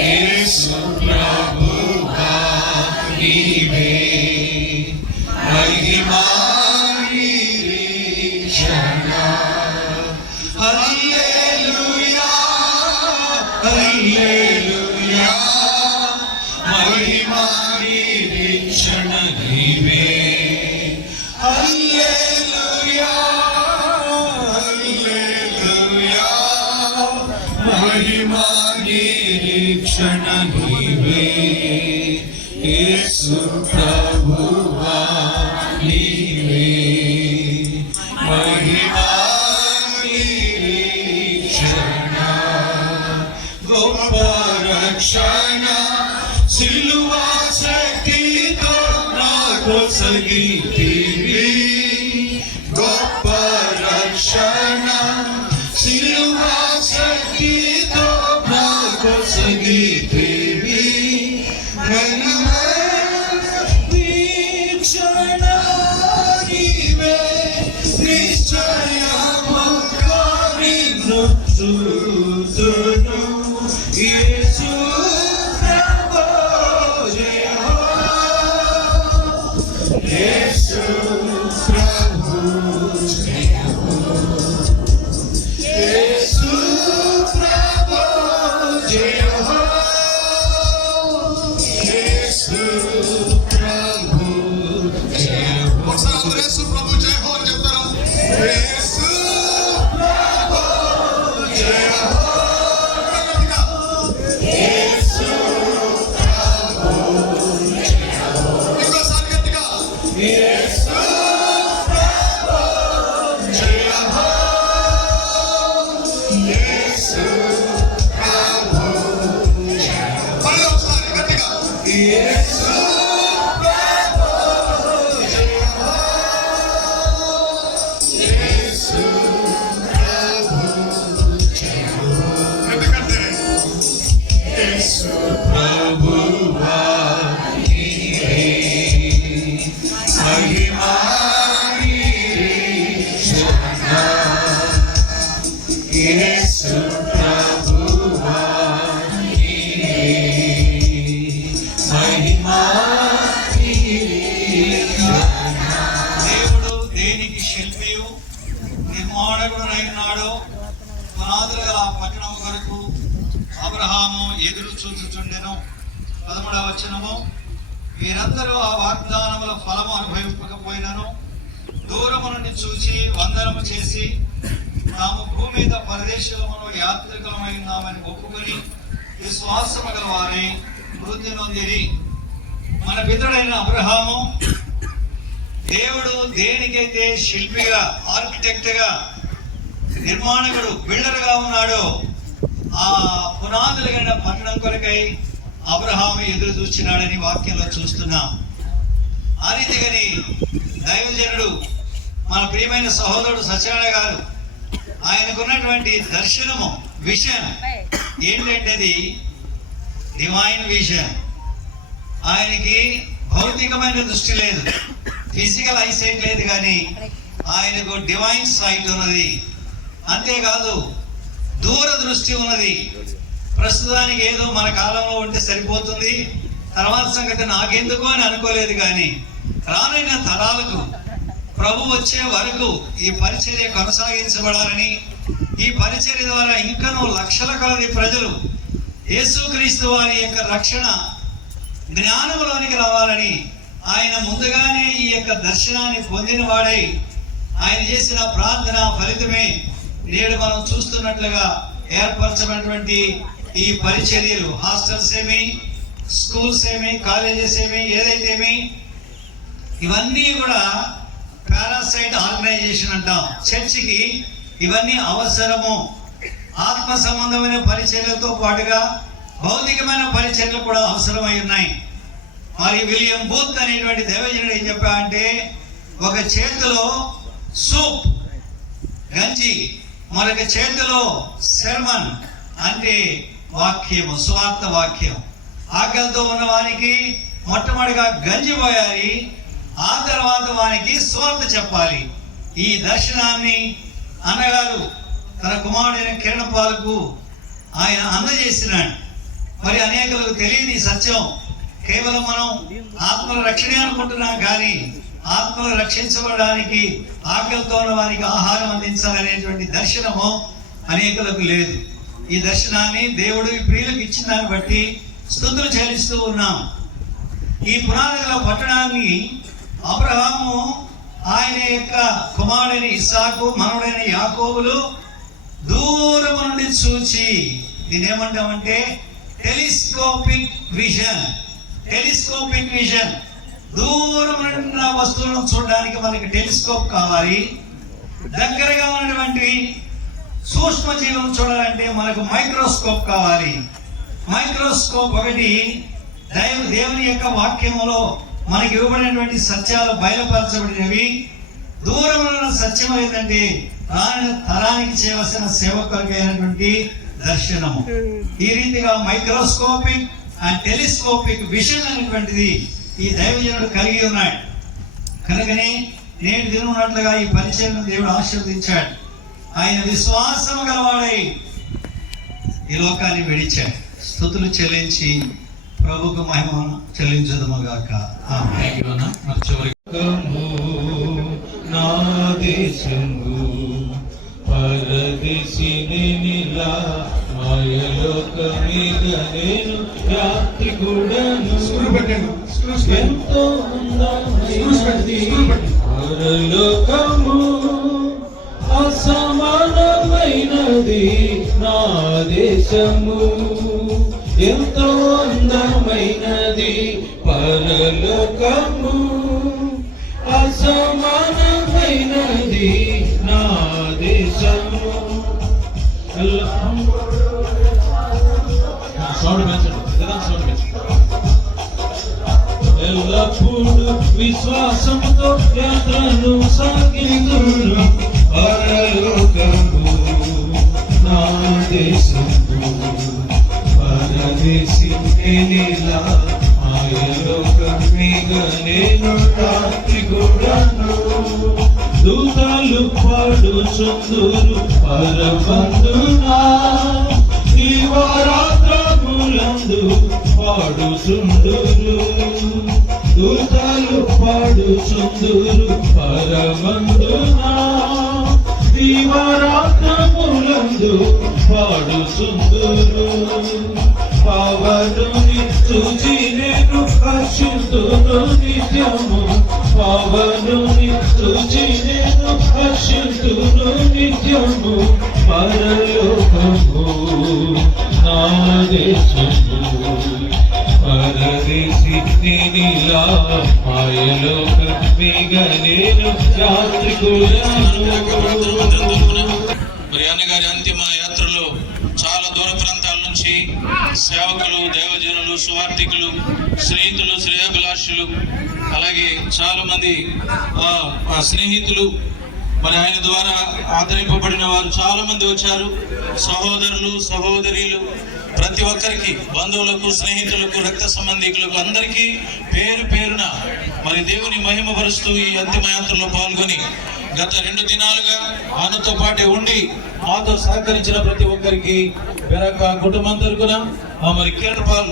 యేసు ప్రభువా నీవే మహిమా నిరీక్షణ. హల్లెలూయా హల్లెలూయా మహిమా నిరీక్షణ నీవే. హల్లెలూయా హల్లెలూయా మహిమా నిరీక్షణ నీవే. యేసు ప్రభువా నీవే మహిమా నిరీక్షణ. గొప్ప రక్షణ సిలువా శక్తితో నాకు సగితివి. గొప్ప రక్షణ సిలువా శక్తితో నాకు సగితివి. నిరీక్షణ నీవే నిశ్చయము నిన్ను చూతును. యేసు ప్రభు జయహో యేసు ప్రభు జయహో యేసు ప్రభు జయహో యేసు ప్రభు జయహో. ఒకసారి యేసు ప్రభు జయహో అని చెప్తారా? యేసు ప్రభు జయహో. యేసు ప్రభు జయహో. ఇంకోసారి గట్టిగా యేసు ప్రభు జయహో యేసు ప్రభు జయహో. మళ్ళీ ఒకసారి గట్టిగా యేసు ప్రభు జయహో యేసు ప్రభు జయహో. ఎందుకంటే యేసు ప్రభువా నీవే మహిమా నిరీక్షణ. యేసు ప్రభువా నీవే మహిమా నిరీక్షణ. దేవుడు దేనికి శిల్పియు నిర్మాణకుడైనాడో పునాదులు గల పట్టణం కొరకు అబ్రహాము ఎదురు చూచుచుండెను. 13వ వచనము. వీరందరూ ఆ వాగ్దానముల ఫలము అనుభవింపకపోయినను దూరము నుండి చూచి వందనము చేసి తాము భూమి మీద పరదేశములో యాత్రికులమై ఉన్నామని ఒప్పుకొని విశ్వాసము గల వారై వృద్ధి నొందిరి. మన పితరుడైన అబ్రహాము దేవుడు దేనికైతే శిల్పిగా ఆర్కిటెక్ట్ గా నిర్మాణకుడు బిల్డర్ గా ఉన్నాడో ఆ పునాదులు కలిగిన పట్టణం కొరకై అబ్రహాము ఎదురు చూస్తున్నాడని వాక్యంలో చూస్తున్నాం. ఆ రీతిగాని దైవజనుడు మన ప్రియమైన సహోదరుడు సత్యనారాయణ గారు ఆయనకున్నటువంటి దర్శనము విషన్ ఏంటంటే అది డివైన్ విషన్. ఆయనకి భౌతికమైన దృష్టి లేదు, ఫిజికల్ ఐసైట్ లేదు, కానీ ఆయనకు డివైన్ సైట్ ఉన్నది. అంతేకాదు దూరదృష్టి ఉన్నది. ప్రస్తుతానికి ఏదో మన కాలంలో ఉంటే సరిపోతుంది, తర్వాత సంగతి నాకెందుకు అని అనుకోలేదు, కానీ రానున్న తరాలకు ప్రభు వచ్చే వరకు ఈ పరిచర్య కొనసాగించబడాలని, ఈ పరిచర్య ద్వారా ఇంకనూ లక్షల కొలది ప్రజలు యేసుక్రీస్తు వారి యొక్క రక్షణ జ్ఞానంలోనికి రావాలని ఆయన ముందుగానే ఈ యొక్క దర్శనాన్ని పొందిన వాడై ఆయన చేసిన ప్రార్థన ఫలితమే నేడు మనం చూస్తున్నట్లుగా ఏర్పరచబడినటువంటి ఈ పరిచర్యలు. హాస్టల్స్ ఏమి, స్కూల్స్ ఏమి, కాలేజెస్ ఏమి, ఏదైతేమి ఇవన్నీ కూడా పారాసైట్ ఆర్గనైజేషన్ అంటాం. చర్చికి ఇవన్నీ అవసరము. ఆత్మ సంబంధమైన పరిచర్యలతో పాటుగా భౌతికమైన పరిచర్యలు కూడా అవసరమై ఉన్నాయి. మరి విలియం బూత్ అనేటువంటి దైవజనుడు ఏం చెప్పా అంటే, ఒక చేతిలో సూప్ గంజి, మరొక చేతిలో శర్మన్ అంటే వాక్యము, స్వార్థ వాక్యం. ఆకలితో ఉన్న వారికి మొట్టమొదటిగా గంజి పోయాలి, ఆ తర్వాత వారికి స్వార్థ చెప్పాలి. ఈ దర్శనాన్ని అన్నగారు తన కుమారుడైన కిరణపాలకు ఆయన అందజేసినాడు. మరి అనేకులకు తెలియదు ఈ సత్యం. కేవలం మనం ఆత్మల రక్షణ అనుకుంటున్నాం, కానీ ఆత్మలు రక్షించబడడానికి ఆకలితో ఉన్న వారికి ఆహారం అందించాలనేటువంటి దర్శనము అనేకులకు లేదు. ఈ దర్శనాన్ని దేవుడు ఈ ప్రియులకు ఇచ్చిన దాన్ని బట్టి స్తుతులు చెల్లిస్తూ ఉన్నాం. ఈ పునాదిగల పట్టణాన్ని అబ్రహాము ఆయన యొక్క కుమారుడైన ఇస్సాకు మనవడైన యాకోబులు దూరము నుండి చూచి, దీన్ని ఏమంటామంటే టెలిస్కోపిక్ విజన్. టెలిస్కోపిక్ విజన్, దూరం ఉన్న వస్తువులను చూడడానికి మనకి టెలిస్కోప్ కావాలి. దగ్గరగా ఉన్నటువంటి సూక్ష్మ జీవులను చూడాలంటే మనకు మైక్రోస్కోప్ కావాలి. మైక్రోస్కోప్ ఒకటి దేవుని యొక్క వాక్యములో మనకి ఇవ్వబడినటువంటి సత్యాలు బయలుపరచబడినవి. దూరం ఉన్న సత్యం ఏంటంటే తరానికి చేయవలసిన సేవకులకైనటువంటి దర్శనము. ఈ రీతిగా మైక్రోస్కోపిక్ అండ్ టెలిస్కోపిక్ విజన్ అనేటువంటిది ఈ దైవజనుడు కలిగి ఉన్నాడు. కనుకనే నేను తినున్నట్లుగా ఈ పరిచయం దేవుడు ఆశీర్వదించాడు. ఆయన విశ్వాసము గలవాడై ఈ లోకాన్ని విడిచాడు. స్తుతులు చెల్లించి ప్రభుకు మహిమ చెల్లించుదుముగాక. ఆమేన్. నా దేశము పరదేశినిలా మాయలోకమీద నేను యాత్రికుడను. ఎంతో అందమైనది పరలోకము, అసమానమైనది నా దేశము. ఎంతో అందమైనది పరలోకము, అసమానమైనది నా దేశము. ఎల్లప్పుడు విశ్వాసంతో యాత్రను సాగిందును. పరలోకము నా దేశము, పరదేశి నేనిలా మాయలోకమీద నేను యాత్రికుడను. దూతలు పాడుచుందురు పరబందునా, దివారాత్రములందు పాడుచుందురు. దూతలు పాడుచుందురు పరబందునా, దివారాత్రములందు పాడుచుందురు. పవనుని చూచి నేను హర్షింతును నిత్యము. పవనుని చూచి నేను హర్షింతును నిత్యము. పరలోకము నా దేశము, పరదేశి నేనిలా మాయలోకమీద నేను యాత్రికుడను. మరి అన్నగారి అంతిమ యాత్రలో చాలా దూర ప్రాంతాల నుంచి సేవకులు, దైవజనులు, సువార్థికులు, స్నేహితులు, శ్రేయాభిలాషులు, అలాగే చాలా మంది స్నేహితులు, మరి ఆయన ద్వారా ఆదరింపబడిన వారు చాలా మంది వచ్చారు. సహోదరులు, సహోదరీలు, ప్రతి ఒక్కరికి, బంధువులకు, స్నేహితులకు, రక్త సంబంధికులకు అందరికీ పేరు పేరున మరి దేవుని మహిమపరుస్తూ ఈ అంతిమ యాత్రలో పాల్గొని గత 2 దినాలుగా ఆయనతో పాటే ఉండి మాతో సహకరించిన ప్రతి ఒక్కరికి బెరక కుటుంబం తరపున మరి కిరణ్ పాల్